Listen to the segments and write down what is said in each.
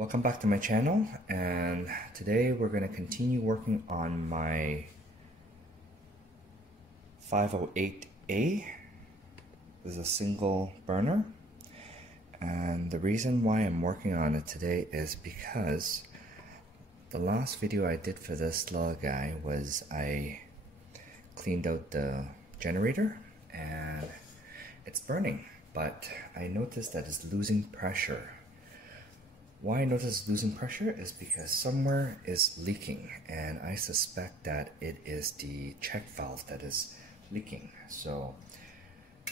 Welcome back to my channel, and today we're going to continue working on my 508A. This is a single burner, and the reason why I'm working on it today is because the last video I did for this little guy was I cleaned out the generator and it's burning, but I noticed that it's losing pressure. Why I notice it's losing pressure is because somewhere is leaking, and I suspect that it is the check valve that is leaking. So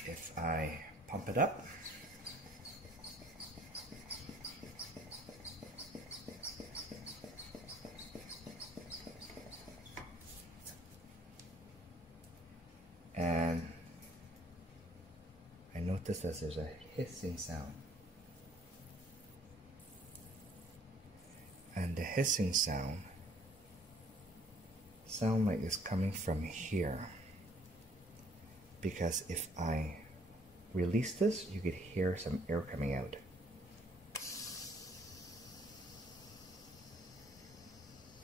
if I pump it up, and I notice that there's a hissing sound. And the hissing sound like it's coming from here, because if I release this, you could hear some air coming out.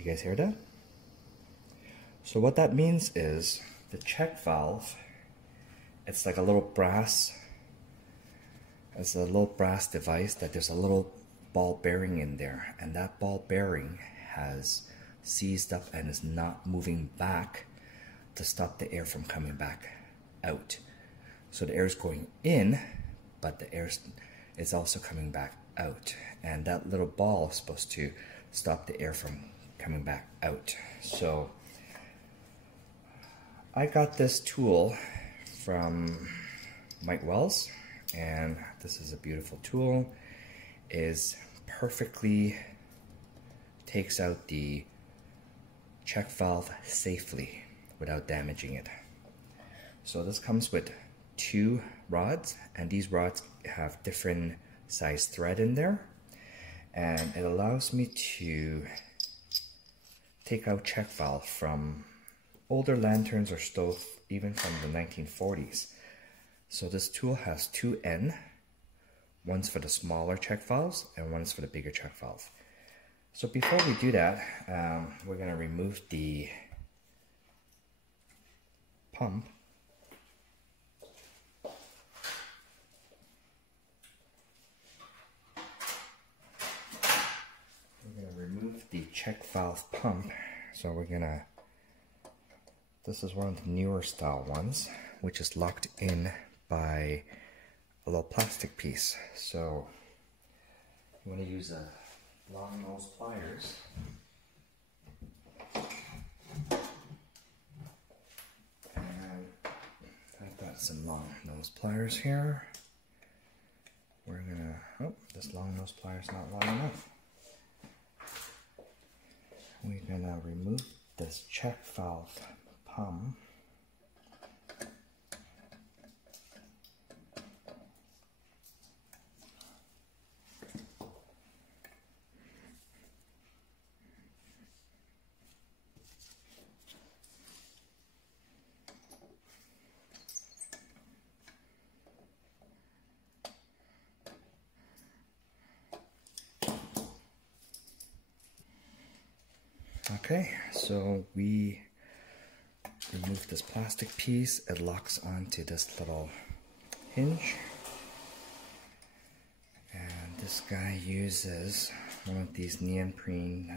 You guys hear that? So what that means is the check valve, it's like a little brass, it's a little brass device that there's a little ball bearing in there, and that ball bearing has seized up and is not moving back to stop the air from coming back out. So the air is going in, but the air is also coming back out, and that little ball is supposed to stop the air from coming back out. So I got this tool from Mike Wells, and this is a beautiful tool. Is perfectly takes out the check valve safely without damaging it. So this comes with 2 rods, and these rods have different size thread in there, and it allows me to take out check valve from older lanterns or stove, even from the 1940s. So this tool has 2 ends. One's for the smaller check valves and one's for the bigger check valve. So before we do that, we're going to remove the pump. We're going to remove the check valve pump. So we're going to, this is one of the newer style ones, which is locked in by a little plastic piece. So you want to use a long nose pliers. And I've got some long nose pliers here. We're gonna, oh, this long nose pliers not long enough. We're gonna remove this check valve pump. Okay, so we remove this plastic piece. It locks onto this little hinge, and this guy uses one of these neoprene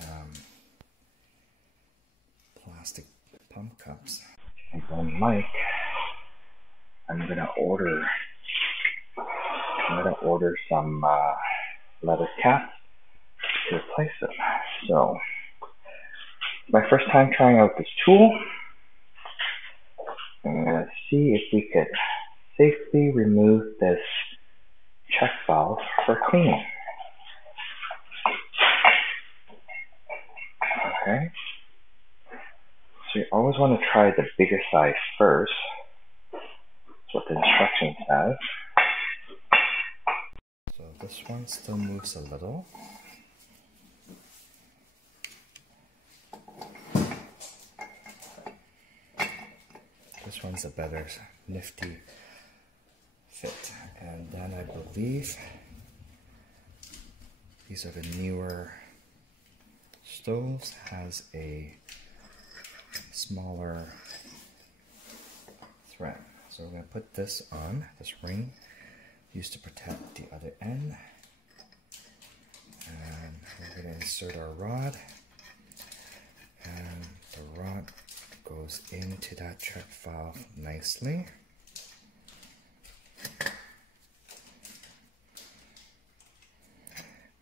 plastic pump cups. I don't like. I'm gonna order some leather caps to replace it. So my first time trying out this tool. I'm going to see if we could safely remove this check valve for cleaning. Okay. So you always want to try the bigger size first. That's what the instructions have. So this one still moves a little. This one's a better nifty fit. And then I believe These are the newer stoves. Has a smaller thread. So we're going to put this on, this ring, used to protect the other end. And we're going to insert our rod. And the rod goes into that check valve nicely.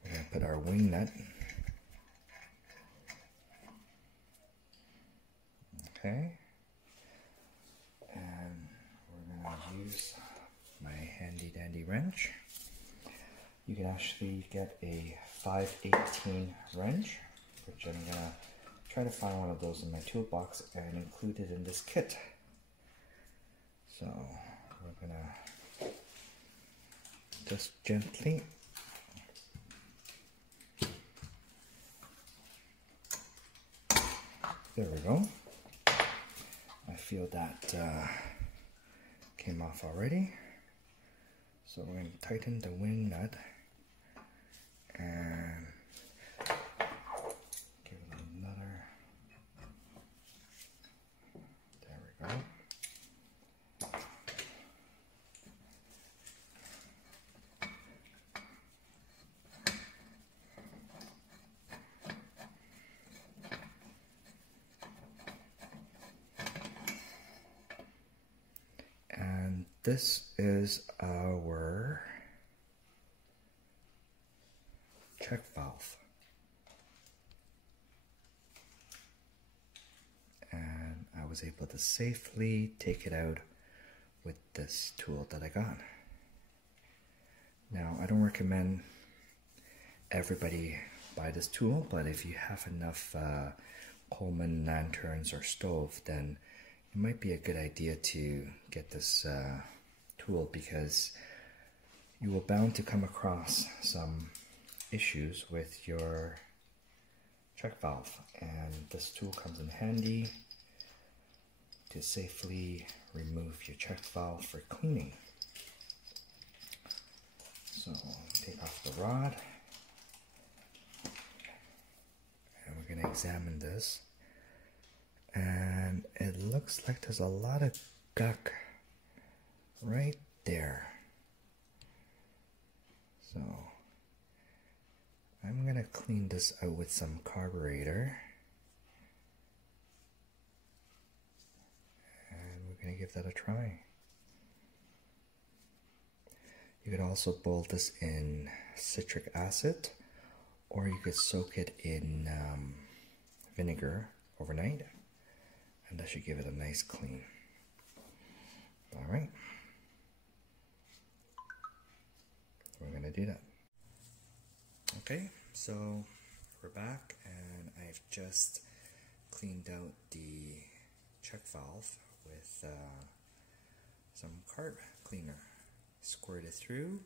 We're going to put our wing nut. Okay. And we're going to use my handy dandy wrench. You can actually get a 5/18 wrench, which I'm going to try to find one of those in my toolbox and include it in this kit. So we're going to just gently there we go. I feel that came off already. So we're going to tighten the wing nut and give it another. There we go. And this is our check valve. And I was able to safely take it out with this tool that I got. Now, I don't recommend everybody buy this tool, but if you have enough Coleman lanterns or stove, then it might be a good idea to get this tool, because you will bound to come across some issues with your check valve, and this tool comes in handy to safely remove your check valve for cleaning. So take off the rod, and we're going to examine this. And it looks like there's a lot of gunk right there. So I'm going to clean this out with some carburetor. And we're going to give that a try. You could also boil this in citric acid, or you could soak it in vinegar overnight. And that should give it a nice clean. Alright. We're going to do that. Okay, so we're back, and I've just cleaned out the check valve with some carb cleaner. Squirted it through.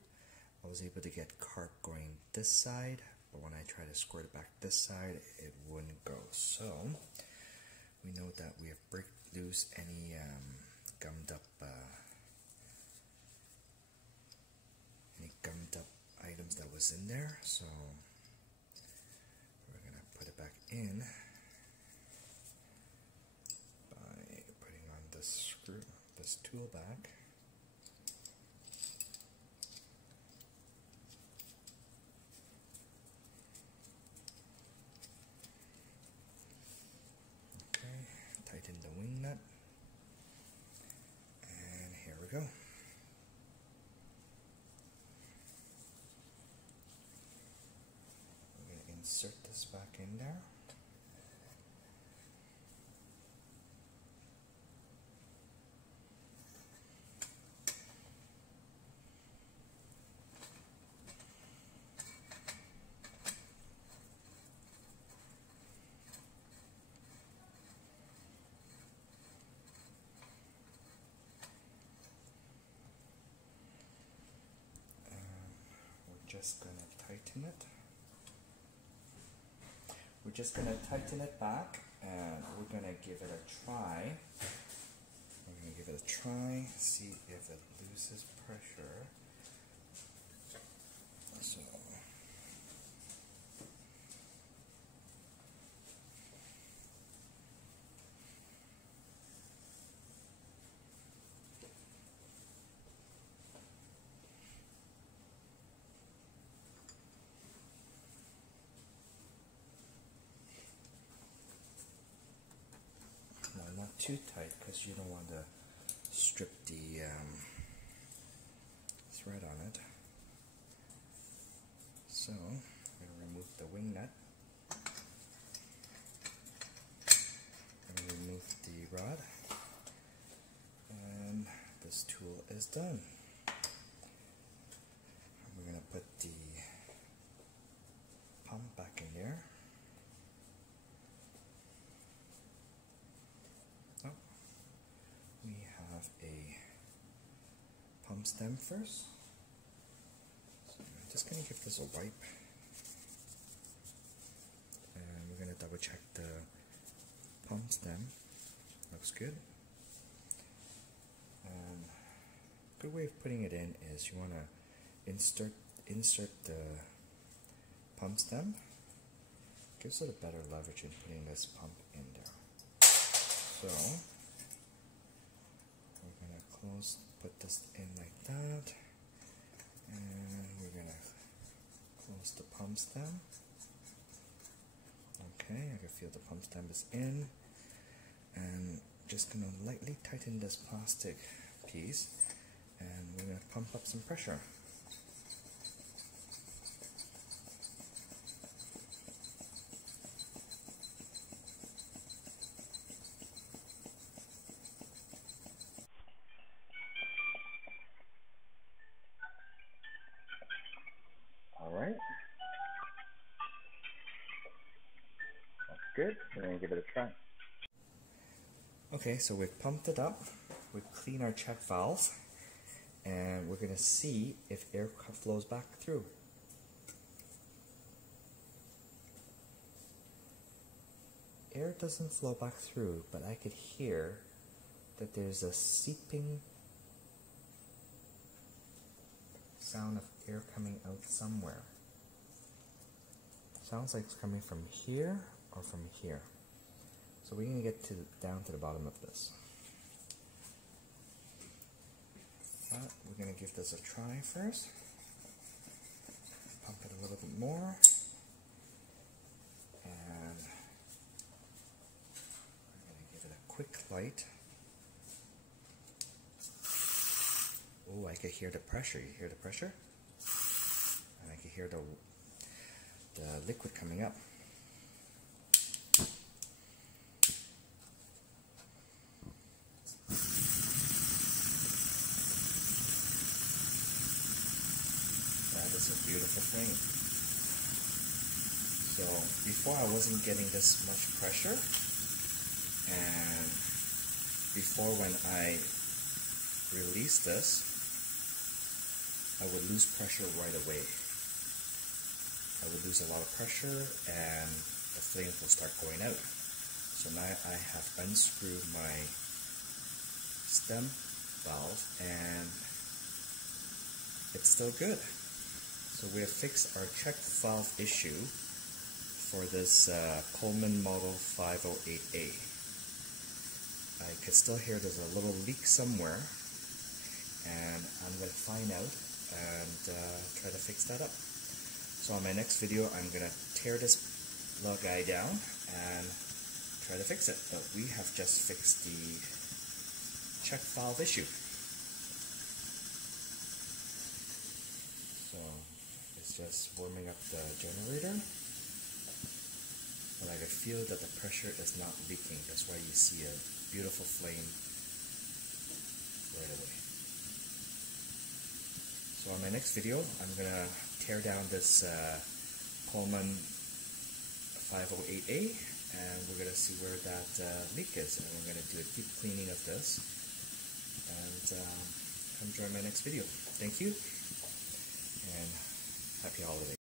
I was able to get carb going this side, but when I try to squirt it back this side, it wouldn't go. So we know that we have break loose any gummed up items that was in there. So we're gonna put it back in by putting on this screw, this tool back. Tighten the wing nut, and here we go. We're going to insert this back in there. Just gonna tighten it. We're just gonna tighten it back, and we're gonna give it a try. We're gonna give it a try, see if it loses pressure. So too tight because you don't want to strip the thread on it. So I'm going to remove the wing nut. I'm going to remove the rod. And this tool is done. We're going to put the pump back in there. Oh, we have a pump stem first. So I'm just going to give this a wipe. And we're going to double check the pump stem. Looks good. A good way of putting it in is you want to insert the pump stem. Gives it a better leverage in putting this pump in there. So we're going to put this in like that, and we're going to close the pump stem. Okay, I can feel the pump stem is in, and just going to lightly tighten this plastic piece, and we're going to pump up some pressure. Alright, that's good. We're going to give it a try. Okay, so we've pumped it up, we've cleaned our check valve, and we're going to see if air flows back through. Air doesn't flow back through, but I could hear that there's a seeping sound of air coming out somewhere. Sounds like it's coming from here or from here. So we're going to get down to the bottom of this. But we're going to give this a try first. Pump it a little bit more. And we're going to give it a quick light. Oh, I can hear the pressure. You hear the pressure? And I can hear the liquid coming up. That is a beautiful thing. So before I wasn't getting this much pressure, and before when I release this, I would lose pressure right away. I would lose a lot of pressure and the flame will start going out. So now I have unscrewed my stem valve and it's still good. So we have fixed our check valve issue for this Coleman model 508A. I could still hear there's a little leak somewhere, and I'm going to find out and try to fix that up. So on my next video, I'm going to tear this lug guy down and try to fix it. But we have just fixed the check valve issue. So it's just warming up the generator. But I can feel that the pressure is not leaking. That's why you see a beautiful flame right away. So on my next video, I'm going to tear down this Coleman 508A, and we're going to see where that leak is, and we're going to do a deep cleaning of this, and come join my next video. Thank you, and happy holidays.